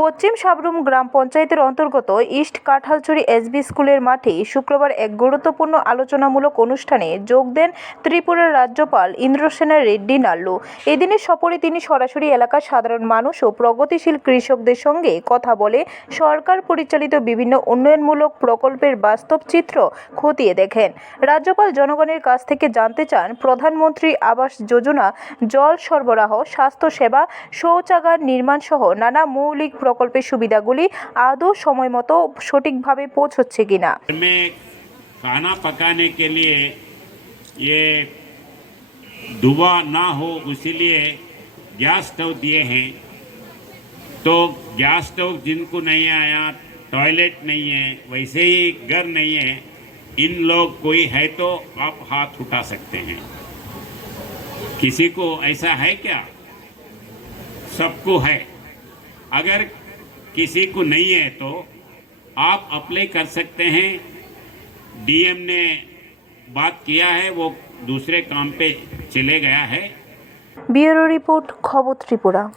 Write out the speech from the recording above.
পশ্চিম সাবরুম গ্রাম পঞ্চায়েতের অন্তর্গত east Kanthalchhari SB স্কুলের মাঠে শুক্রবার এক গুরুত্বপূর্ণ আলোচনামূলক অনুষ্ঠানে যোগ দেন ত্রিপুরার রাজ্যপাল ইন্দ্রসেনা রেড্ডি নাল্লু। এদিনের সফরে তিনি সরাসরি এলাকার সাধারণ মানুষ ও প্রগতিশীল কৃষকদের সঙ্গে কথা বলে সরকার পরিচালিত বিভিন্ন উন্নয়নমূলক প্রকল্পের বাস্তব চিত্র খতিয়ে দেখেন। রাজ্যপাল জনগণের কাছ থেকে জানতে চান, প্রধানমন্ত্রী আবাস যোজনা, জল সরবরাহ, স্বাস্থ্যসেবা, শৌচাগার নির্মাণ সহ নানা মৌলিক প্রকল্পের সুবিধাগুলি আদৌ সময়মতো সঠিকভাবে পৌঁছচ্ছে কিনা घर में खाना पकाने के लिए ये धुआं ना हो इसीलिए गैस स्टोव दिए हैं तो गैस स्टोव जिनको नहीं आया टॉयलेट नहीं है वैसे ही घर नहीं है इन लोग कोई है तो आप हाथ उठा सकते हैं किसी को ऐसा है क्या सबको है अगर किसी को नहीं है तो आप अप्लाई कर सकते हैं। डीएम ने बात किया है, वो दूसरे काम पे चले गया है। ब्यूरो रिपोर्ट, खबर त्रिपुरा।